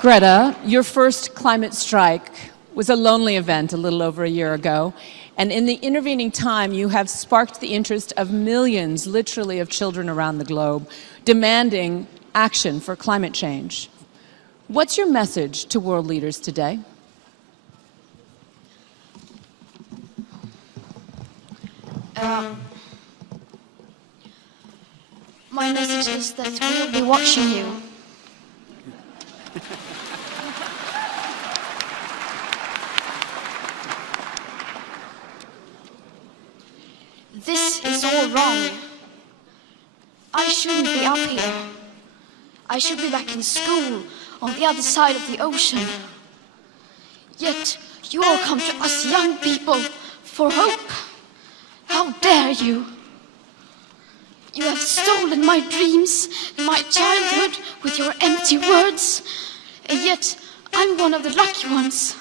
Greta, your first climate strike was a lonely event a little over a year ago, and in the intervening time you have sparked the interest of millions, literally, of children around the globe, demanding action for climate change. What's your message to world leaders today? My message is that we'll be watching you. This is all wrong. I shouldn't be up here. I should be back in school on the other side of the ocean. Yet you all come to us young people for hope. How dare you? You have stolen my dreams, my childhood with your empty words, and yet I'm one of the lucky ones.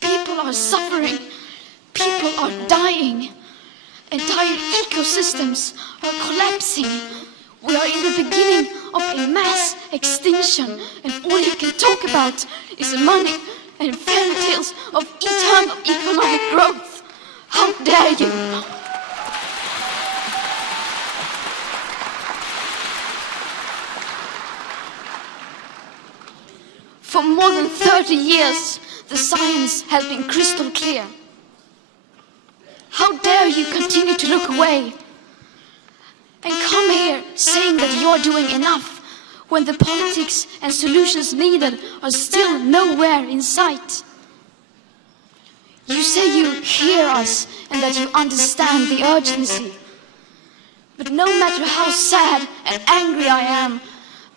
People are suffering, people are dying, entire ecosystems are collapsing. We are in the beginning of a mass extinction, and all you can talk about is money and fairy tales of eternal economic growth. How dare you? For more than 30 years, the science has been crystal clear. How dare you continue to look away and come here saying that you're doing enough when the politics and solutions needed are still nowhere in sight? You say you hear us and that you understand the urgency. But no matter how sad and angry I am,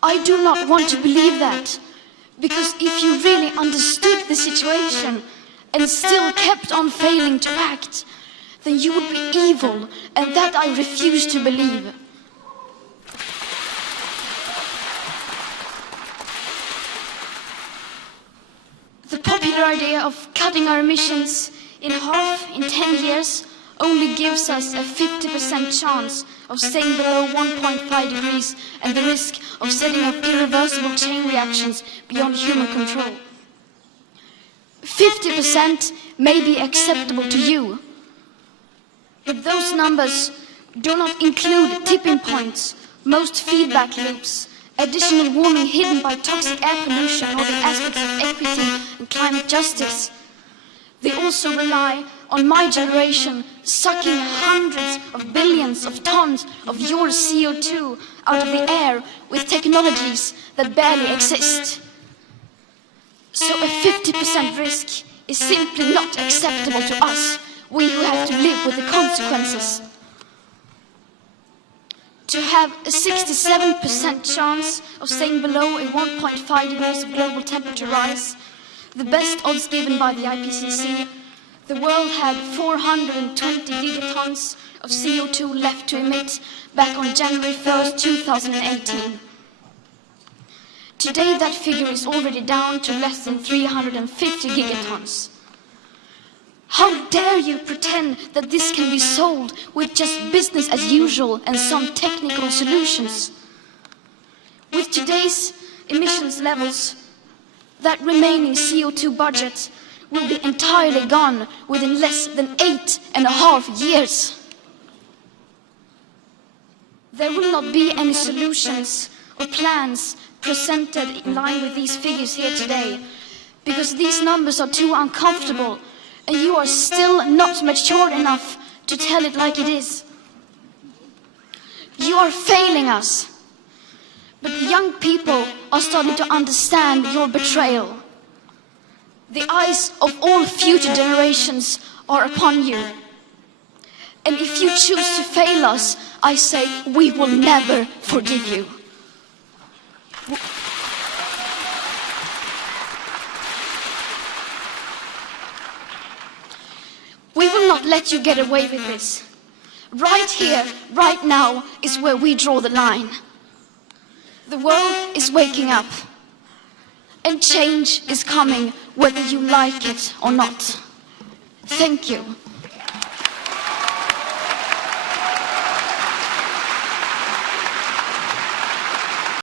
I do not want to believe that. Because if you really understood the situation and still kept on failing to act, then you would be evil, and that I refuse to believe. The popular idea of cutting our emissions in half in 10 years only gives us a 50% chance of staying below 1.5 degrees and the risk of setting up irreversible chain reactions beyond human control. 50% may be acceptable to you, but those numbers do not include tipping points, most feedback loops, additional warming hidden by toxic air pollution, or the aspects of equity and climate justice. They also rely on my generation sucking hundreds of billions of tons of your CO2 out of the air with technologies that barely exist. So a 50% risk is simply not acceptable to us, we who have to live with the consequences. To have a 67% chance of staying below a 1.5 degrees of global temperature rise, the best odds given by the IPCC, the world had 420 gigatons of CO2 left to emit back on January 1st, 2018. Today that figure is already down to less than 350 gigatons. How dare you pretend that this can be solved with just business as usual and some technical solutions? With today's emissions levels, that remaining CO2 budget will be entirely gone within less than 8.5 years. There will not be any solutions or plans presented in line with these figures here today, because these numbers are too uncomfortable and you are still not mature enough to tell it like it is. You are failing us. But young people are starting to understand your betrayal. The eyes of all future generations are upon you. And if you choose to fail us, I say we will never forgive you. We will not let you get away with this. Right here, right now, is where we draw the line. The world is waking up, and change is coming whether you like it or not. Thank you.